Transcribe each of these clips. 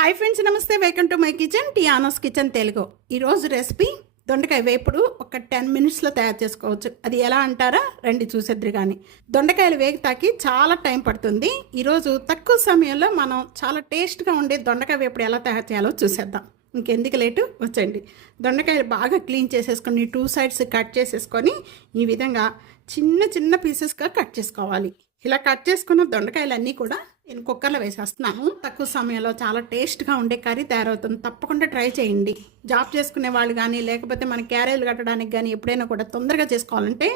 Hi friends, నమస్తే. Welcome to my kitchen, టియానోస్ kitchen Telugu. ఈరోజు recipe దొండకాయ వేపుడు ఒక 10 మినిట్స్లో తయారు చేసుకోవచ్చు. అది ఎలా అంటారా, రండి చూసేద్దరు. కానీ దొండకాయలు వేగుతాకి చాలా టైం పడుతుంది. ఈరోజు తక్కువ సమయంలో మనం చాలా టేస్ట్గా ఉండే దొండకాయ వేపుడు ఎలా తయారు చేయాలో చూసేద్దాం. ఇంకెందుకు లేటు, వచ్చండి. దొండకాయలు బాగా క్లీన్ చేసేసుకొని 2 సైడ్స్ కట్ చేసేసుకొని ఈ విధంగా చిన్న చిన్న పీసెస్గా కట్ చేసుకోవాలి. ఇలా కట్ చేసుకున్న దొండకాయలన్నీ కూడా నేను కుక్కర్లో వేసేస్తున్నాను. తక్కువ సమయంలో చాలా టేస్ట్గా ఉండే కర్రీ తయారవుతుంది. తప్పకుండా ట్రై చేయండి. జాబ్ చేసుకునే వాళ్ళు కానీ, లేకపోతే మన క్యారేజీలు కట్టడానికి కానీ ఎప్పుడైనా కూడా తొందరగా చేసుకోవాలంటే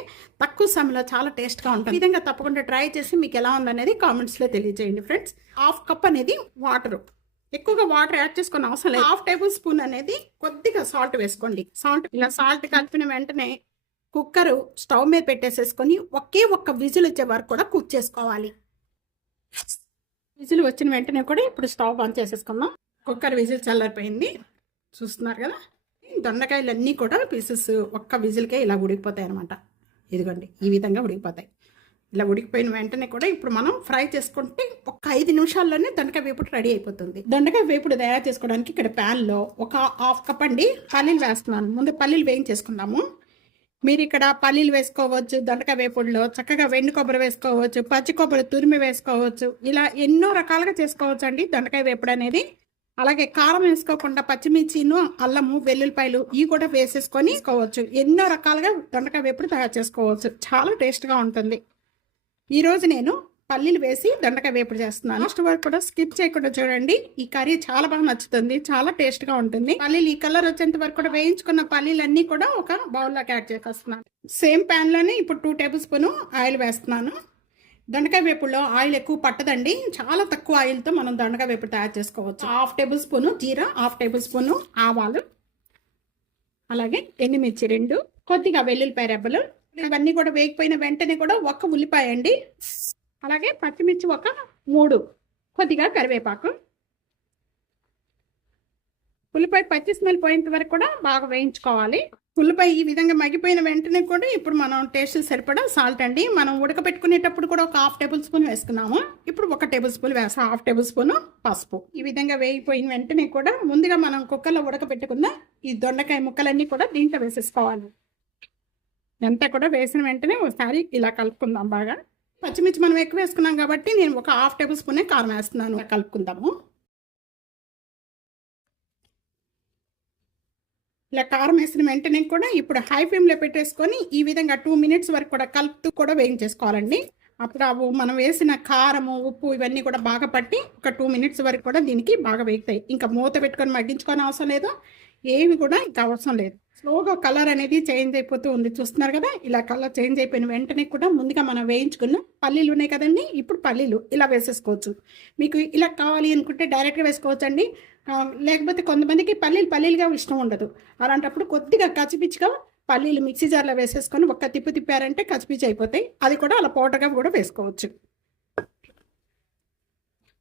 తక్కువ సమయంలో చాలా టేస్ట్గా ఉంటుంది. ఈ విధంగా తప్పకుండా ట్రై చేసి మీకు ఎలా ఉందనేది కామెంట్స్లో తెలియజేయండి ఫ్రెండ్స్. 1/2 కప్ అనేది వాటరు, ఎక్కువగా వాటర్ యాడ్ చేసుకుని అవసరం లేదు. 1/2 టేబుల్ స్పూన్ అనేది కొద్దిగా సాల్ట్ వేసుకోండి. ఇలా సాల్ట్ కలిపిన వెంటనే కుక్కరు స్టవ్ మీద పెట్టేసేసుకొని ఒక్క విజిల్ వచ్చే వరకు కూడా కుక్ చేసుకోవాలి. విజిల్ వచ్చిన వెంటనే కూడా ఇప్పుడు స్టవ్ ఆన్ చేసేసుకుందాం. కుక్కర్ విజిల్ చల్లారిపోయింది, చూస్తున్నారు కదా. దొండకాయలన్నీ కూడా పీసెస్ ఒక్క విజిల్కే ఇలా ఉడికిపోతాయి అనమాట. ఇదిగోండి, ఈ విధంగా ఉడికిపోతాయి. ఇలా ఉడికిపోయిన వెంటనే కూడా ఇప్పుడు మనం ఫ్రై చేసుకుంటే ఒక 5 నిమిషాల్లోనే దొండకాయ వేపుడు రెడీ అయిపోతుంది. దొండకాయ వేపుడు తయారు చేసుకోవడానికి ఇక్కడ ప్యాన్లో ఒక 1/2 కప్ అండి పల్లీలు వేస్తున్నాను. ముందు పల్లీలు వేయించేసుకుందాము. మీరు ఇక్కడ పల్లీలు వేసుకోవచ్చు, దొండకాయ వేపుడులో చక్కగా వెండి కొబ్బరి వేసుకోవచ్చు, పచ్చి కొబ్బరి తురిమి వేసుకోవచ్చు. ఇలా ఎన్నో రకాలుగా చేసుకోవచ్చు అండి దొండకాయ వేపుడు అనేది. అలాగే కారం వేసుకోకుండా పచ్చిమిర్చిను, అల్లము, వెల్లుల్లిపాయలు ఇవి కూడా వేసేసుకొని వేసుకోవచ్చు. ఎన్నో రకాలుగా దొండకాయ వేపుడు తయారు చేసుకోవచ్చు. చాలా టేస్ట్గా ఉంటుంది. ఈరోజు నేను పల్లీలు వేసి దొండకాయ వేపుడు చేస్తున్నాను. లాస్ట్ వరకు కూడా స్కిప్ చేయకుండా చూడండి. ఈ కర్రీ చాలా బాగా నచ్చుతుంది, చాలా టేస్ట్గా ఉంటుంది. పల్లీలు ఈ కలర్ వచ్చేంత వరకు కూడా వేయించుకున్న పల్లీలన్నీ కూడా ఒక బౌల్లోకి యాడ్ చేసేస్తున్నాను. సేమ్ ప్యాన్లోనే ఇప్పుడు 2 టేబుల్ స్పూన్ ఆయిల్ వేస్తున్నాను. దొండకాయ వేపుడులో ఆయిల్ ఎక్కువ పట్టదండి. చాలా తక్కువ ఆయిల్తో మనం దొండకాయ వేపుడు తయారు చేసుకోవచ్చు. 1/2 టేబుల్ స్పూన్ జీరా, 1/2 టేబుల్ స్పూన్ ఆవాలు, అలాగే ఎండుమిర్చి 2, కొద్దిగా వెల్లుల్లిపాయ రెబ్బలు. ఇవన్నీ కూడా వేగిపోయిన వెంటనే కూడా ఒక్క ఉల్లిపాయ అండి, అలాగే పచ్చిమిర్చి ఒక 3, కొద్దిగా కరివేపాకు. ఉల్లిపాయ పచ్చి స్మెల్ పోయేంత వరకు కూడా బాగా వేయించుకోవాలి. ఉల్లిపాయ ఈ విధంగా మగ్గిపోయిన వెంటనే కూడా ఇప్పుడు మనం టేస్ట్ సరిపడా సాల్ట్ అండి. మనం ఉడకబెట్టుకునేటప్పుడు కూడా ఒక 1/2 టేబుల్ స్పూన్ వేసుకున్నాము. ఇప్పుడు 1 టేబుల్ స్పూన్ వేస్తాం. 1/2 టేబుల్ స్పూన్ పసుపు. ఈ విధంగా వేగిపోయిన వెంటనే కూడా ముందుగా మనం కుక్కర్లో ఉడకబెట్టుకున్న ఈ దొండకాయ ముక్కలన్నీ కూడా దీంట్లో వేసేసుకోవాలి. అంతా కూడా వేసిన వెంటనే ఒకసారి ఇలా కలుపుకుందాం బాగా. పచ్చిమిర్చి మనం ఎక్కువ వేసుకున్నాం కాబట్టి నేను ఒక 1/2 టేబుల్ స్పూనే కారం వేస్తున్నాను. కలుపుకుందాము. ఇలా కారం వేసిన వెంటనే కూడా ఇప్పుడు హై ఫ్లేమ్లో పెట్టేసుకొని ఈ విధంగా 2 మినిట్స్ వరకు కూడా కలుపుతూ కూడా వేయించేసుకోవాలండి. అప్పుడు మనం వేసిన కారము, ఉప్పు ఇవన్నీ కూడా బాగా పట్టి ఒక 2 మినిట్స్ వరకు కూడా దీనికి బాగా వేగుతాయి. ఇంకా మూత పెట్టుకొని మగ్గించుకొని అవసరం లేదు, ఏమి కూడా ఇంకా అవసరం లేదు. స్లోగా కలర్ అనేది చేంజ్ అయిపోతూ ఉంది, చూస్తున్నారు కదా. ఇలా కలర్ చేంజ్ అయిపోయిన వెంటనే కూడా ముందుగా మనం వేయించుకున్న పల్లీలు ఉన్నాయి కదండి, ఇప్పుడు పల్లీలు ఇలా వేసేసుకోవచ్చు. మీకు ఇలా కావాలి అనుకుంటే డైరెక్ట్గా వేసుకోవచ్చు అండి. లేకపోతే కొంతమందికి పల్లీలుగా ఇష్టం ఉండదు. అలాంటప్పుడు కొద్దిగా కచ్చిపిచ్చిగా పల్లీలు మిక్సీ జార్లో వేసేసుకొని ఒక్క తిప్పారంటే కచ్చిపిచ్చి అయిపోతాయి. అది కూడా అలా పౌడర్గా కూడా వేసుకోవచ్చు.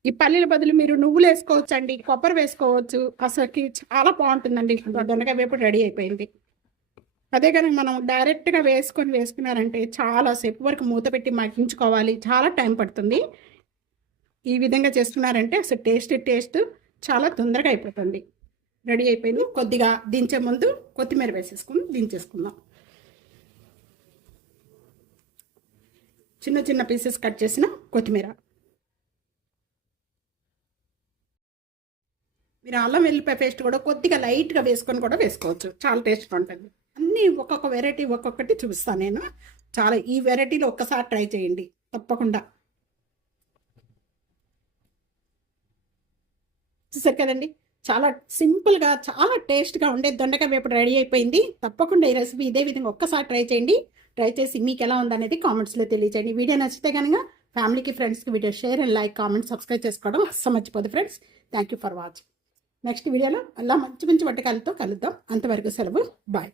ఈ పల్లీల బదులు మీరు నువ్వులు వేసుకోవచ్చు అండి, కొబ్బరి వేసుకోవచ్చు. అసలుకి చాలా బాగుంటుందండి. దొండకాయ వేపుడు రెడీ అయిపోయింది. అదే కానీ మనం డైరెక్ట్గా వేసుకున్నారంటే చాలాసేపు వరకు మూత పెట్టి మగ్గించుకోవాలి, చాలా టైం పడుతుంది. ఈ విధంగా చేస్తున్నారంటే అసలు టేస్ట్ చాలా తొందరగా అయిపోతుంది. రెడీ అయిపోయింది. కొద్దిగా దించే ముందు కొత్తిమీర వేసేసుకుని దించేసుకుందాం. చిన్న చిన్న పీసెస్ కట్ చేసిన కొత్తిమీర. మీరు అల్లం వెల్లిపాయ పేస్ట్ కూడా కొద్దిగా లైట్గా వేసుకొని కూడా వేసుకోవచ్చు. చాలా టేస్ట్గా ఉంటుంది. అన్నీ ఒక్కొక్క వెరైటీ ఒక్కొక్కటి చూపిస్తాను నేను. చాలా ఈ వెరైటీలో ఒక్కసారి ట్రై చేయండి తప్పకుండా. చూసారు కదండి, చాలా సింపుల్గా చాలా టేస్ట్గా ఉండే దొండకాయ వేపుడు రెడీ అయిపోయింది. తప్పకుండా ఈ రెసిపీ ఇదే విధంగా ఒక్కసారి ట్రై చేయండి. ట్రై చేసి మీకు ఎలా ఉందనేది కామెంట్స్లో తెలియజేయండి. వీడియో నచ్చితే కనుక ఫ్యామిలీకి, ఫ్రెండ్స్కి video share and like, comment, subscribe చేసుకోవడం అస్సలు మర్చిపోదు friends. Thank you for watching. Next వీడియోలో అలా మంచి మంచి వంటకాలతో కలుద్దాం. అంతవరకు సెలవు, బాయ్.